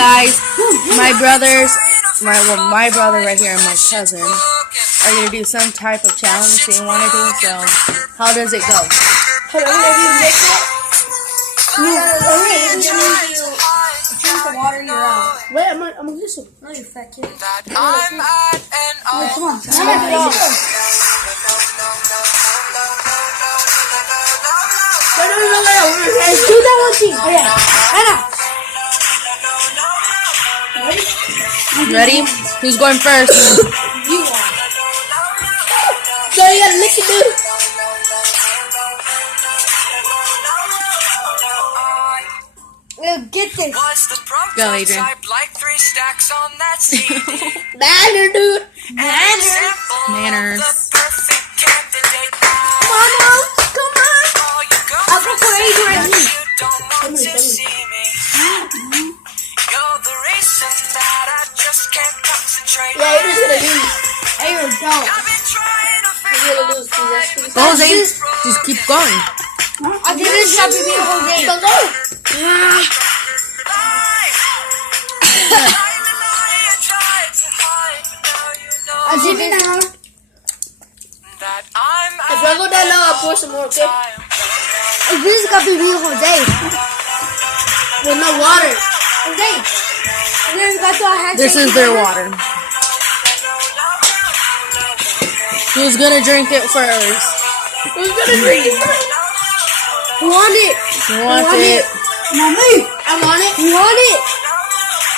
guys, my brother right here and my cousin are gonna do some type of challenge they want to do. So, how does it go? Hold on, have you mix it? Drink the water you're out. Wait, I'm gonna listen. No, you fat kid. Come on. No. Let's do that one thing. Oh, yeah. Anna. Ready? Who's going first? You are. So you gotta lick it, dude. Get this. Go, Adrian. Manner, dude. Manners. Come on, Mom. Come on. I'll go for Adrian. Yeah, you're just gonna lose. Adrian, don't. You're gonna lose, please. Go, Zane. Just keep going. I'll give this shot to be Jose. Go, go. I'll give it now. If I go down low, I'll pour some more, okay? This is gonna be Jose. With no water. Jose. This is their water. Who's gonna drink it first? Who's gonna drink it first? Who want it? You want it? Not me. I want it. You want it?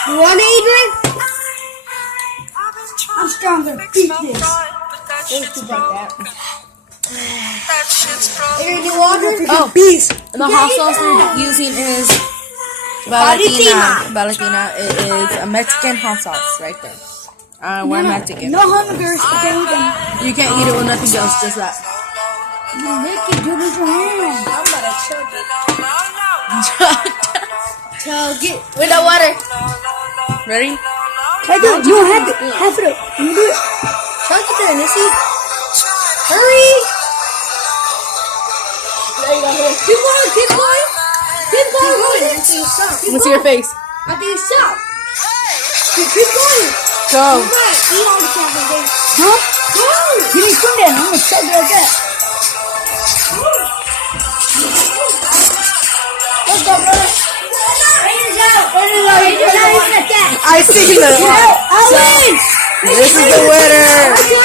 You want it, Adrian? I'm stronger. Beat this. Don't do like that. Adrian, you want it? Oh, beast. The hot sauce we're using is Valentina. It is a Mexican hot sauce right there. We're Mexican. No hamburgers. You can't eat it with nothing else, just that. No, Nick, do this your hand. I'm about to chug it. Chug it. With the water. Ready? Try to. You don't have it. Half it up. You do it. Chug it there, Nissy. Hurry. There you go. Keep going. Keep going. Keep going. Until you stop. Let's see your face. Until you stop. Keep going. Go. Eat all the chocolate, baby. Huh? Go. You need some there. I'm going to chug it like that. Let's go, brother. I see that. I win. This is the winner.